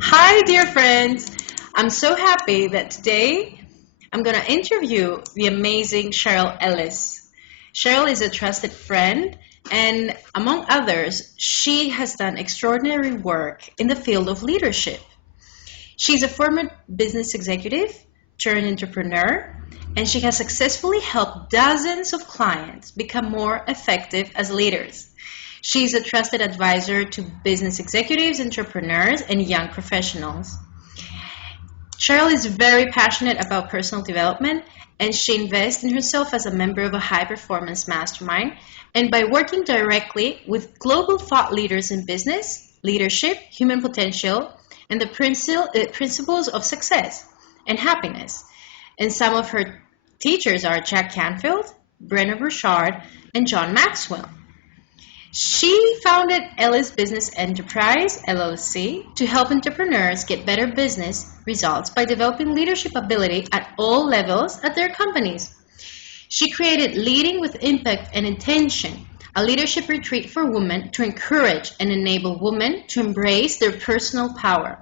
Hi, dear friends. I'm so happy that today I'm going to interview the amazing Cheryl Ellis. Cheryl is a trusted friend, and among others, she has done extraordinary work in the field of leadership. She's a former business executive turned entrepreneur, and she has successfully helped dozens of clients become more effective as leaders. She's a trusted advisor to business executives, entrepreneurs, and young professionals. Cheryl is very passionate about personal development, and she invests in herself as a member of a high performance mastermind. And by working directly with global thought leaders in business, leadership, human potential, and the principles of success and happiness. And some of her teachers are Jack Canfield, Brenna Burchard, and John Maxwell. She founded Ellis Business Enterprise, LLC, to help entrepreneurs get better business results by developing leadership ability at all levels at their companies. She created Leading with Impact and Intention, a leadership retreat for women to encourage and enable women to embrace their personal power.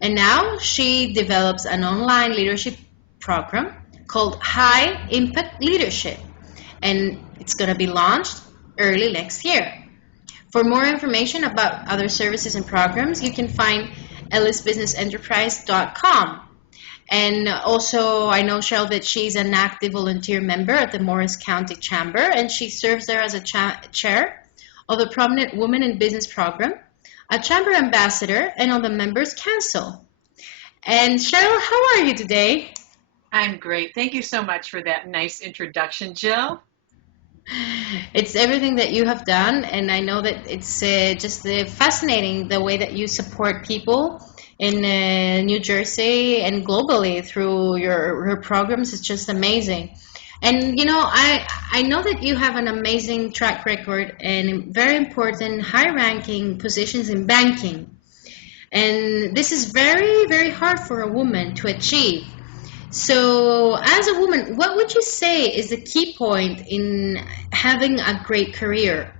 And now she develops an online leadership program called High Impact Leadership, and it's going to be launched early next year. For more information about other services and programs, you can find ellisbusinessenterprise.com. And also, I know, Cheryl, that she's an active volunteer member at the Morris County Chamber, and she serves there as a chair of the Prominent Women in Business program, a chamber ambassador, and on the Members Council. And Cheryl, how are you today? I'm great. Thank you so much for that nice introduction, Jill. It's everything that you have done, and I know that it's just fascinating the way that you support people in New Jersey and globally through your programs. It's just amazing. And I know that you have an amazing track record and very important high-ranking positions in banking. And this is very, very hard for a woman to achieve. So, as a woman, what would you say is the key point in having a great career?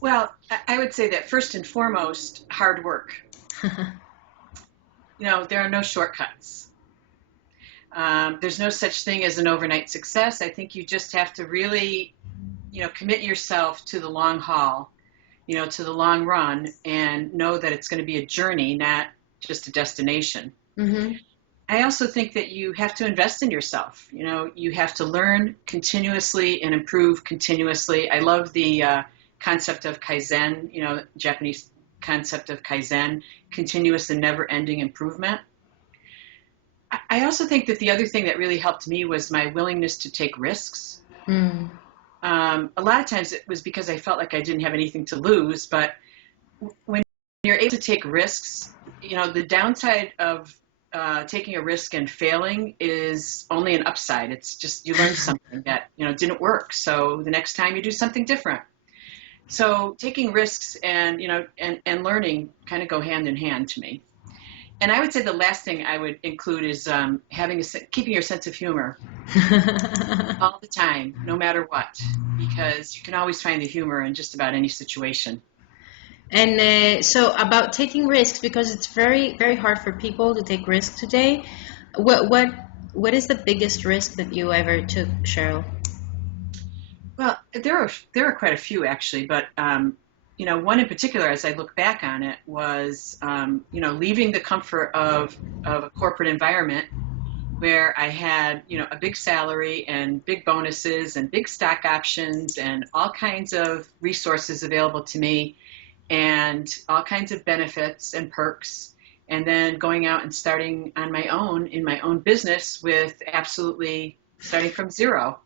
Well, I would say that first and foremost, hard work. There are no shortcuts. There's no such thing as an overnight success. I think you just have to really, commit yourself to the long haul, to the long run, and know that it's going to be a journey, not just a destination. Mm-hmm. I also think that you have to invest in yourself. You have to learn continuously and improve continuously. I love the concept of Kaizen, Japanese concept of Kaizen, continuous and never-ending improvement. I also think that the other thing that really helped me was my willingness to take risks. Mm. A lot of times it was because I felt like I didn't have anything to lose, but when you're able to take risks, the downside of taking a risk and failing is only an upside. It's just you learn something that didn't work. So the next time you do something different. So taking risks and and learning kind of go hand in hand to me. And I would say the last thing I would include is keeping your sense of humor all the time, no matter what, because you can always find the humor in just about any situation. And so about taking risks, because it's very, very hard for people to take risks today. What is the biggest risk that you ever took, Cheryl? Well, there are quite a few actually, but one in particular, as I look back on it, was leaving the comfort of a corporate environment where I had a big salary and big bonuses and big stock options and all kinds of resources available to me and all kinds of benefits and perks, and then going out and starting on my own in my own business with absolutely starting from zero.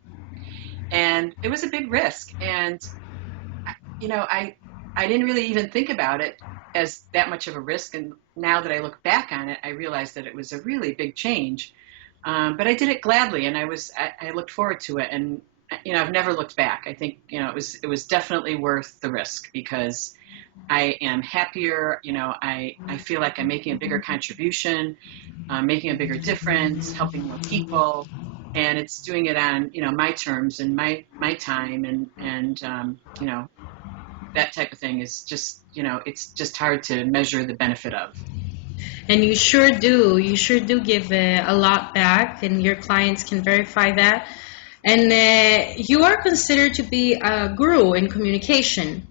And it was a big risk. And, I didn't really even think about it as that much of a risk. And now that I look back on it, I realize that it was a really big change. But I did it gladly, and I looked forward to it. And, I've never looked back. I think, it was definitely worth the risk because I am happier. I feel like I'm making a bigger contribution, making a bigger difference, helping more people. And it's doing it on, my terms and my time and that type of thing is just, it's just hard to measure the benefit of. And you sure do. You sure do give a lot back, and your clients can verify that. And you are considered to be a guru in communication.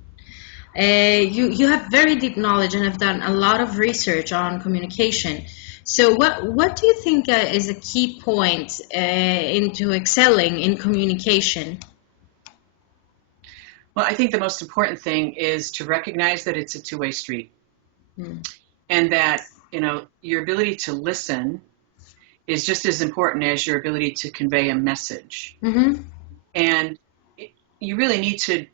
You have very deep knowledge and have done a lot of research on communication. So what do you think is a key point into excelling in communication? Well, I think the most important thing is to recognize that it's a two-way street, Mm. and that, your ability to listen is just as important as your ability to convey a message. Mm-hmm. And you really need to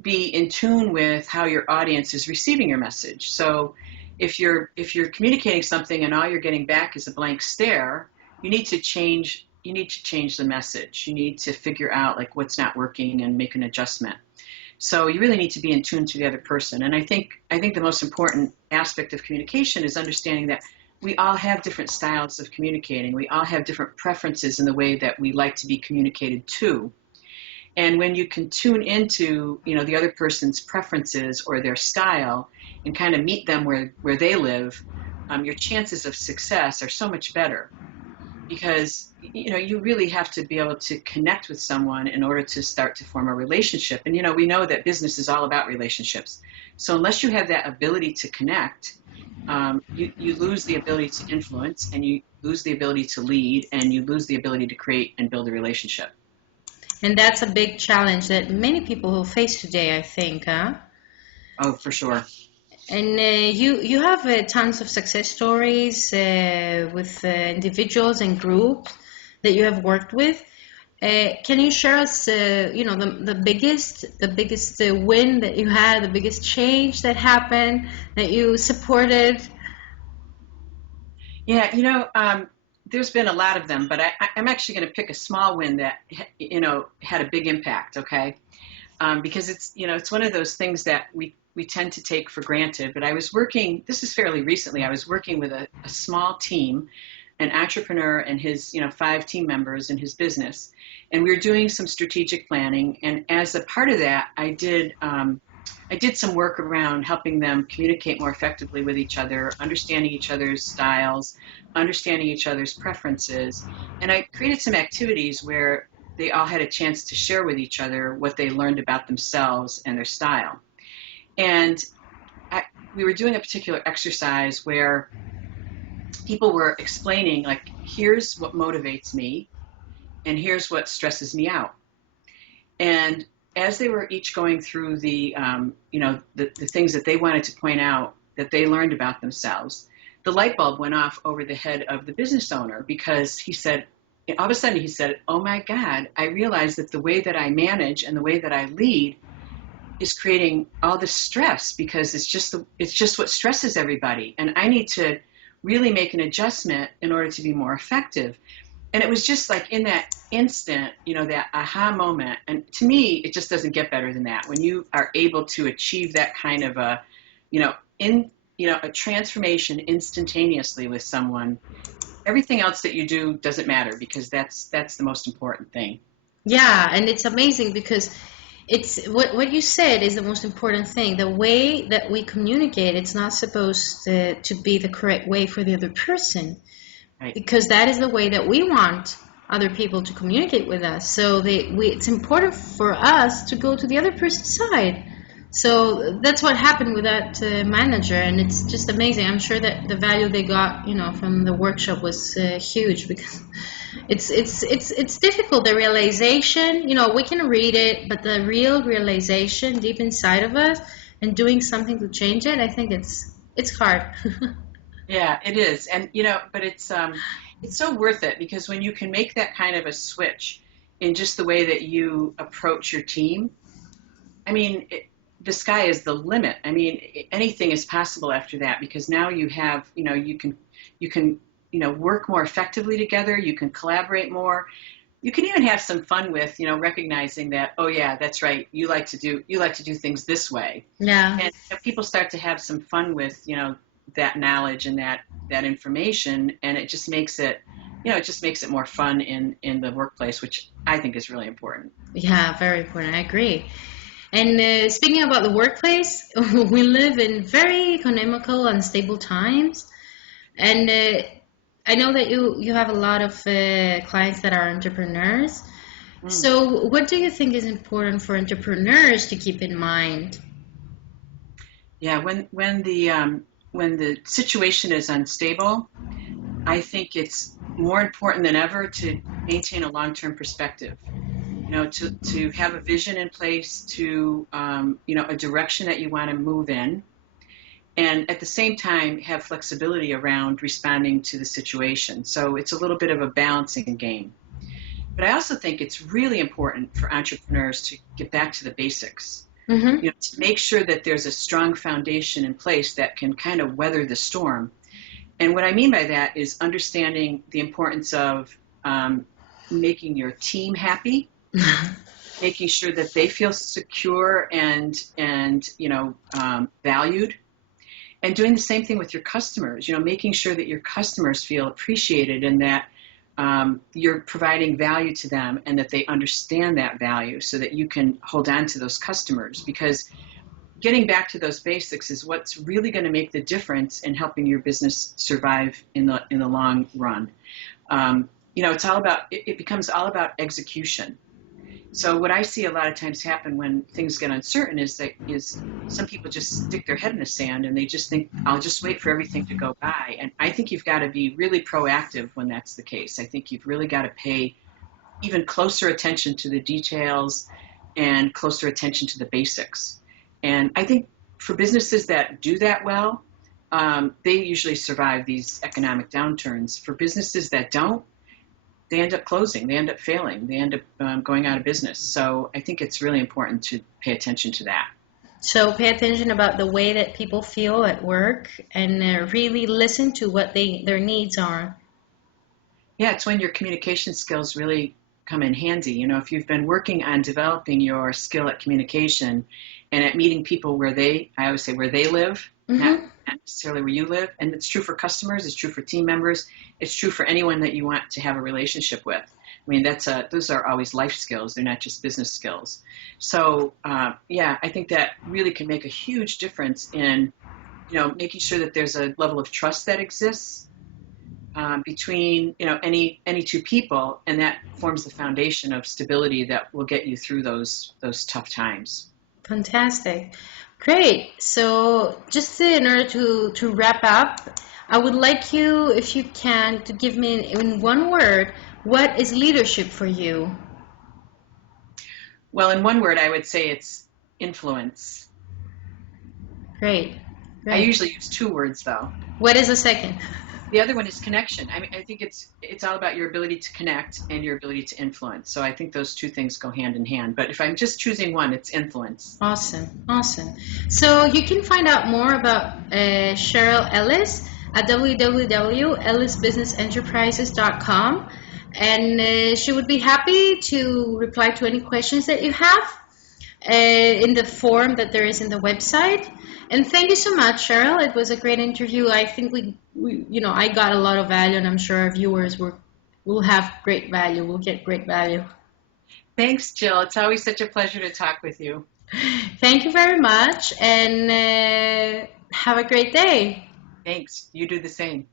be in tune with how your audience is receiving your message. So if you're communicating something and all you're getting back is a blank stare, you need to change the message. You need to figure out like what's not working and make an adjustment. So you really need to be in tune to the other person. And I think the most important aspect of communication is understanding that we all have different styles of communicating. We all have different preferences in the way that we like to be communicated to. And when you can tune into, the other person's preferences or their style and kind of meet them where they live, your chances of success are so much better, because you really have to be able to connect with someone in order to start to form a relationship. And we know that business is all about relationships. So unless you have that ability to connect, you lose the ability to influence, and you lose the ability to lead, and you lose the ability to create and build a relationship. And that's a big challenge that many people will face today, I think, huh? Oh, for sure. And you have tons of success stories with individuals and groups that you have worked with. Can you share us, the biggest win that you had, the biggest change that happened that you supported? Yeah, there's been a lot of them, but I'm actually going to pick a small win that had a big impact. Okay, because it's one of those things that we tend to take for granted. But I was working. This is fairly recently. I was working with a small team, an entrepreneur and his 5 team members in his business, and we were doing some strategic planning. And as a part of that, I did some work around helping them communicate more effectively with each other, understanding each other's styles, understanding each other's preferences. And I created some activities where they all had a chance to share with each other what they learned about themselves and their style. And we were doing a particular exercise where people were explaining, like, here's what motivates me, and here's what stresses me out. And as they were each going through the things that they wanted to point out that they learned about themselves, the light bulb went off over the head of the business owner, because all of a sudden he said, oh my God, I realized that the way that I manage and the way that I lead is creating all this stress, because it's just what stresses everybody. And I need to really make an adjustment in order to be more effective. And it was just like in that instant, that aha moment. And to me, it just doesn't get better than that. When you are able to achieve that kind of a transformation instantaneously with someone, everything else that you do doesn't matter, because that's the most important thing. Yeah, and it's amazing because it's what you said is the most important thing. The way that we communicate, it's not supposed to be the correct way for the other person, Right. because that is the way that we want other people to communicate with us. So it's important for us to go to the other person's side. So that's what happened with that manager, and it's just amazing. I'm sure that the value they got, from the workshop was huge, because it's difficult. The realization, we can read it, but the real realization deep inside of us and doing something to change it, I think it's hard. Yeah, it is. And but it's so worth it, because when you can make that kind of a switch in just the way that you approach your team, I mean, the sky is the limit. I mean, anything is possible after that, because now you have, you can work more effectively together. You can collaborate more. You can even have some fun with, recognizing that, oh yeah, that's right. You like to do things this way. Yeah. And people start to have some fun with, that knowledge and that information, and it just makes it more fun in the workplace, which I think is really important. Yeah, very important. I agree. And speaking about the workplace, we live in very economical and stable times. And I know that you have a lot of clients that are entrepreneurs. Mm. So, what do you think is important for entrepreneurs to keep in mind? Yeah, when the situation is unstable, I think it's more important than ever to maintain a long-term perspective. To have a vision in place, to a direction that you want to move in, and at the same time have flexibility around responding to the situation. So it's a little bit of a balancing game. But I also think it's really important for entrepreneurs to get back to the basics. Mm-hmm. To make sure that there's a strong foundation in place that can kind of weather the storm. And what I mean by that is understanding the importance of making your team happy, making sure that they feel secure and valued, and doing the same thing with your customers. Making sure that your customers feel appreciated and that you're providing value to them and that they understand that value so that you can hold on to those customers, because getting back to those basics is what's really going to make the difference in helping your business survive in the long run. It becomes all about execution. So what I see a lot of times happen when things get uncertain is some people just stick their head in the sand and they just think, I'll just wait for everything to go by. And I think you've got to be really proactive when that's the case. I think you've really got to pay even closer attention to the details and closer attention to the basics. And I think for businesses that do that well, they usually survive these economic downturns. For businesses that don't, they end up closing, they end up failing, they end up going out of business. So I think it's really important to pay attention to that. So pay attention about the way that people feel at work and really listen to what their needs are. Yeah, it's when your communication skills really come in handy. If you've been working on developing your skill at communication and at meeting people I always say where they live, not Mm-hmm. necessarily where you live. And it's true for customers, it's true for team members, it's true for anyone that you want to have a relationship with. I mean, those are always life skills. They're not just business skills. So, yeah, I think that really can make a huge difference in, making sure that there's a level of trust that exists between any two people, and that forms the foundation of stability that will get you through those tough times. Fantastic. Great. So just in order to wrap up, I would like you, if you can, to give me in one word, what is leadership for you? Well, in one word, I would say it's influence. Great. I Great. usually use two words though. What is the second? The other one is connection. I mean, I think it's all about your ability to connect and your ability to influence. So I think those two things go hand in hand. But if I'm just choosing one, it's influence. Awesome. Awesome. So you can find out more about Cheryl Ellis at www.ellisbusinessenterprises.com. And she would be happy to reply to any questions that you have in the form that there is in the website. And thank you so much, Cheryl. It was a great interview. I think I got a lot of value, and I'm sure our viewers will have great value. Will get great value. Thanks, Jill. It's always such a pleasure to talk with you. Thank you very much, and have a great day. Thanks. You do the same.